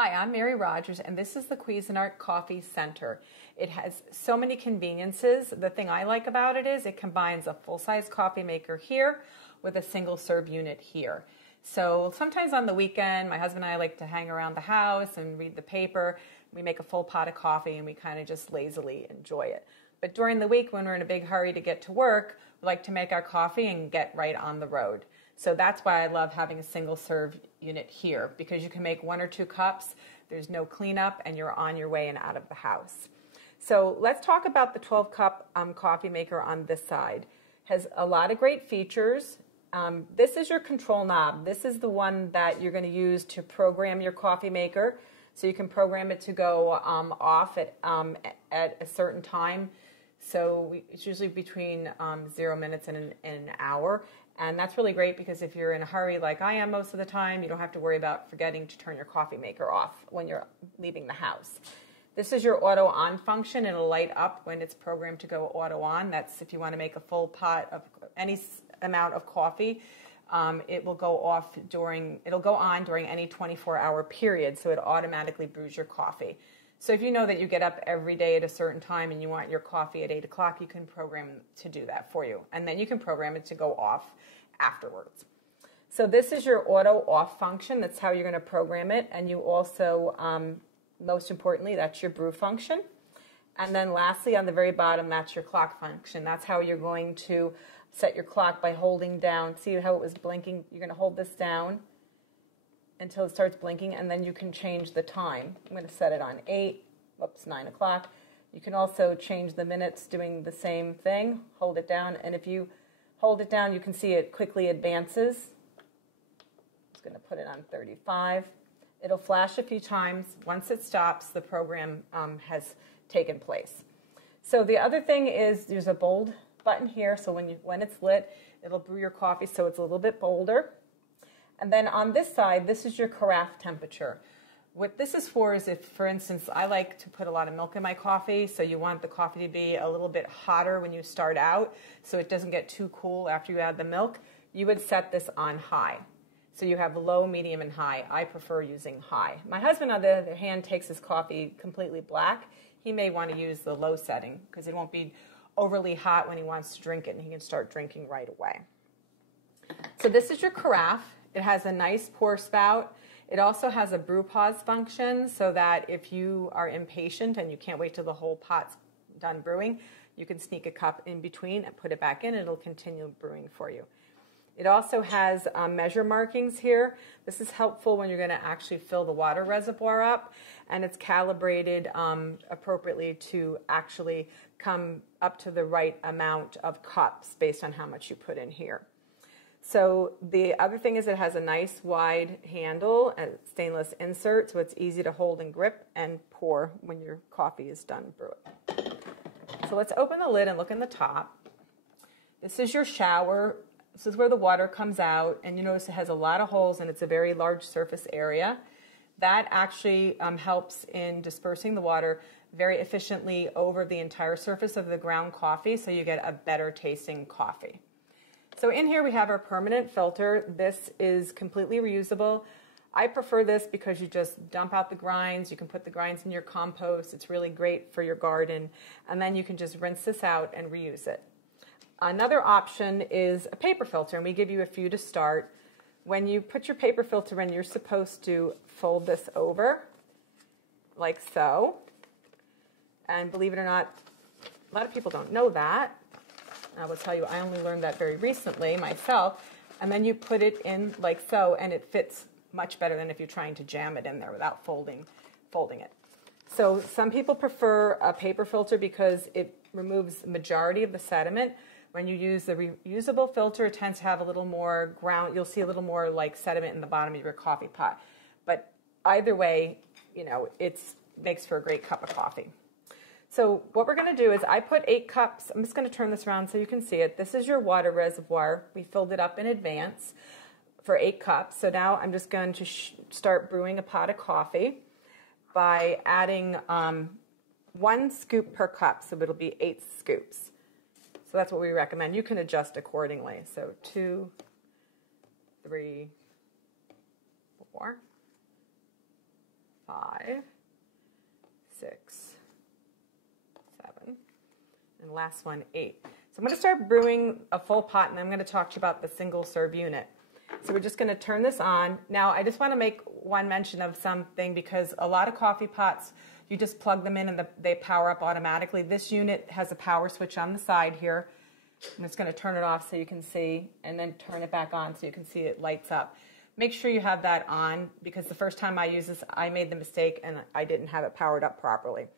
Hi, I'm Mary Rogers, and this is the Cuisinart Coffee Center. It has so many conveniences. The thing I like about it is it combines a full-size coffee maker here with a single-serve unit here. So sometimes on the weekend, my husband and I like to hang around the house and read the paper. We make a full pot of coffee and we kind of just lazily enjoy it. But during the week, when we're in a big hurry to get to work, we like to make our coffee and get right on the road. So that's why I love having a single serve unit here, because you can make 1 or 2 cups, there's no cleanup, and you're on your way and out of the house. So let's talk about the 12-cup coffee maker on this side. Has a lot of great features. This is your control knob. This is the one that you're going to use to program your coffee maker. So you can program it to go off at a certain time. So it's usually between 0 minutes and an hour. And that's really great because if you're in a hurry like I am most of the time, you don't have to worry about forgetting to turn your coffee maker off when you're leaving the house. This is your auto on function. It'll light up when it's programmed to go auto on. That's if you want to make a full pot of any amount of coffee. It will go off it'll go on during any 24-hour period, so it automatically brews your coffee. So if you know that you get up every day at a certain time and you want your coffee at 8 o'clock, you can program to do that for you. And then you can program it to go off afterwards. So this is your auto off function. That's how you're going to program it. And you also, most importantly, that's your brew function. And then lastly, on the very bottom, that's your clock function. That's how you're going to set your clock by holding down. See how it was blinking? You're going to hold this down until it starts blinking, and then you can change the time. I'm going to set it on 9 o'clock. You can also change the minutes doing the same thing. Hold it down, and if you hold it down, you can see it quickly advances. I'm just going to put it on 35. It'll flash a few times. Once it stops, the program has taken place. So the other thing is there's a bold button here, so when it's lit, it'll brew your coffee so it's a little bit bolder. And then on this side, this is your carafe temperature. What this is for is if, for instance, I like to put a lot of milk in my coffee, so you want the coffee to be a little bit hotter when you start out so it doesn't get too cool after you add the milk, you would set this on high. So you have low, medium, and high. I prefer using high. My husband, on the other hand, takes his coffee completely black. He may want to use the low setting because it won't be overly hot when he wants to drink it, and he can start drinking right away. So this is your carafe. It has a nice pour spout. It also has a brew pause function so that if you are impatient and you can't wait till the whole pot's done brewing, you can sneak a cup in between and put it back in and it'll continue brewing for you. It also has measure markings here. This is helpful when you're going to actually fill the water reservoir up, and it's calibrated appropriately to actually come up to the right amount of cups based on how much you put in here. So the other thing is it has a nice wide handle and stainless insert, so it's easy to hold and grip and pour when your coffee is done brewing. So let's open the lid and look in the top. This is your shower. This is where the water comes out, and you notice it has a lot of holes and it's a very large surface area. That actually helps in dispersing the water very efficiently over the entire surface of the ground coffee, so you get a better tasting coffee. So in here we have our permanent filter. This is completely reusable. I prefer this because you just dump out the grinds. You can put the grinds in your compost. It's really great for your garden. And then you can just rinse this out and reuse it. Another option is a paper filter, and we give you a few to start. When you put your paper filter in, you're supposed to fold this over like so. And believe it or not, a lot of people don't know that. I will tell you, I only learned that very recently myself. And then you put it in like so, and it fits much better than if you're trying to jam it in there without folding it. So some people prefer a paper filter because it removes the majority of the sediment. When you use the reusable filter, it tends to have a little more you'll see a little more like sediment in the bottom of your coffee pot. But either way, you know, it makes for a great cup of coffee. So what we're going to do is I put 8 cups. I'm just going to turn this around so you can see it. This is your water reservoir. We filled it up in advance for 8 cups. So now I'm just going to start brewing a pot of coffee by adding 1 scoop per cup. So it'll be 8 scoops. So that's what we recommend. You can adjust accordingly. So 2, 3, 4, 5, 6, 7, and last one, 8. So I'm going to start brewing a full pot, and I'm going to talk to you about the single serve unit. So we're just going to turn this on. Now, I just want to make one mention of something, because a lot of coffee pots, you just plug them in and they power up automatically. This unit has a power switch on the side here. I'm just going to turn it off so you can see, and then turn it back on so you can see it lights up. Make sure you have that on, because the first time I used this, I made the mistake and I didn't have it powered up properly.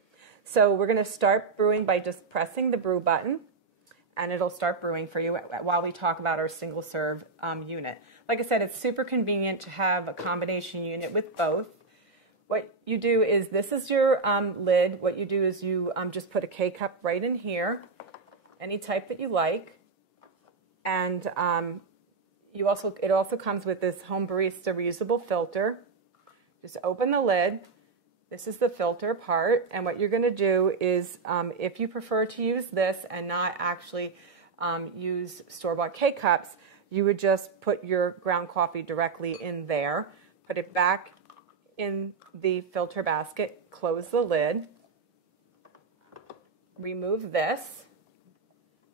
So we're going to start brewing by just pressing the brew button, and it'll start brewing for you while we talk about our single serve unit. Like I said, it's super convenient to have a combination unit with both. What you do is, this is your lid. What you do is you just put a K-cup right in here, any type that you like. And it also comes with this Home Barista reusable filter. Just open the lid. This is the filter part. And what you're going to do is, if you prefer to use this and not actually use store-bought K-cups, you would just put your ground coffee directly in there, put it back in the filter basket, close the lid, remove this,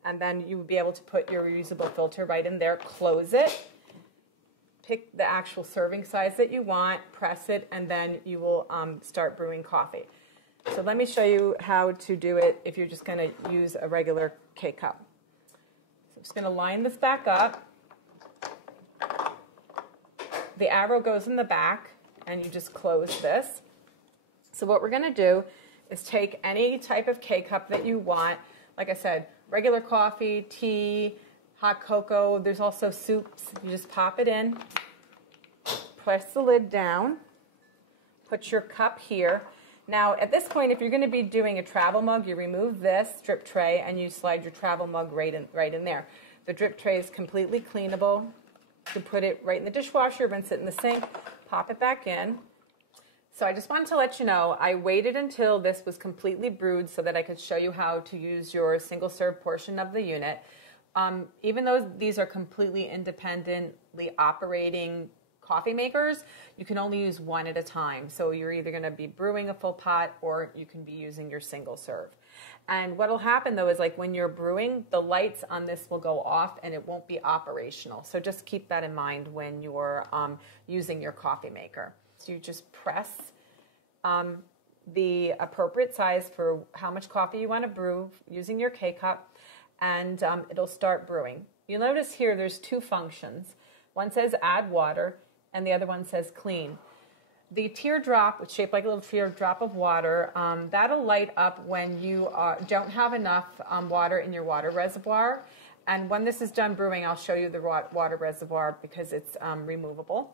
and then you would be able to put your reusable filter right in there, close it, pick the actual serving size that you want, press it, and then you will start brewing coffee. So let me show you how to do it if you're just going to use a regular K-cup. So I'm just going to line this back up. The arrow goes in the back, and you just close this. So what we're going to do is take any type of K-cup that you want. Like I said, regular coffee, tea, hot cocoa. There's also soups. You just pop it in, press the lid down, put your cup here. Now, at this point, if you're going to be doing a travel mug, you remove this drip tray and you slide your travel mug right in there. The drip tray is completely cleanable. You can put it right in the dishwasher, rinse it in the sink, pop it back in. So I just wanted to let you know, I waited until this was completely brewed so that I could show you how to use your single serve portion of the unit. Even though these are completely independently operating coffee makers, you can only use one at a time. So you're either going to be brewing a full pot or you can be using your single serve. And what will happen though is, like when you're brewing, the lights on this will go off and it won't be operational. So just keep that in mind when you're using your coffee maker. So you just press the appropriate size for how much coffee you want to brew using your K-cup, and it'll start brewing. You'll notice here there's two functions. One says add water and the other one says clean. The teardrop, it's shaped like a little teardrop of water, that'll light up when you don't have enough water in your water reservoir. And when this is done brewing, I'll show you the water reservoir because it's removable.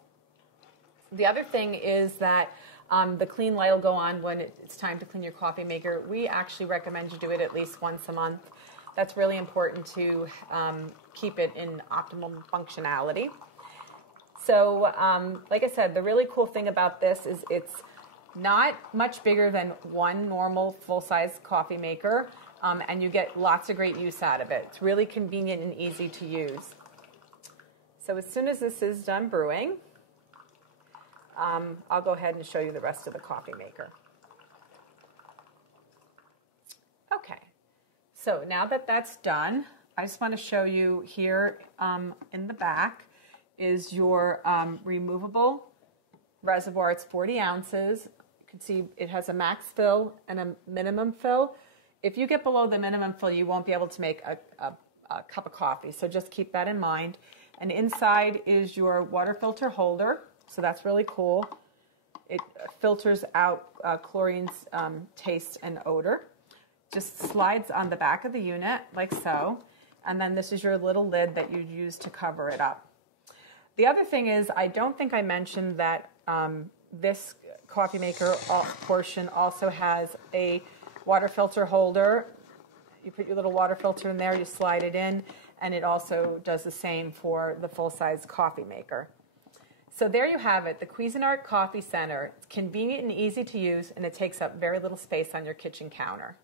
The other thing is that the clean light will go on when it's time to clean your coffee maker. We actually recommend you do it at least once a month. That's really important to keep it in optimal functionality. So, like I said, the really cool thing about this is it's not much bigger than one normal full-size coffee maker, and you get lots of great use out of it. It's really convenient and easy to use. So as soon as this is done brewing, I'll go ahead and show you the rest of the coffee maker. Okay, so now that that's done, I just want to show you here in the back is your removable reservoir. It's 40 ounces. You can see it has a max fill and a minimum fill. If you get below the minimum fill, you won't be able to make a cup of coffee, so just keep that in mind. And inside is your water filter holder, so that's really cool. It filters out chlorine's taste and odor. Just slides on the back of the unit like so, and then this is your little lid that you'd use to cover it up. The other thing is, I don't think I mentioned that this coffee maker portion also has a water filter holder. You put your little water filter in there, you slide it in, and it also does the same for the full-size coffee maker. So there you have it, the Cuisinart Coffee Center. It's convenient and easy to use, and it takes up very little space on your kitchen counter.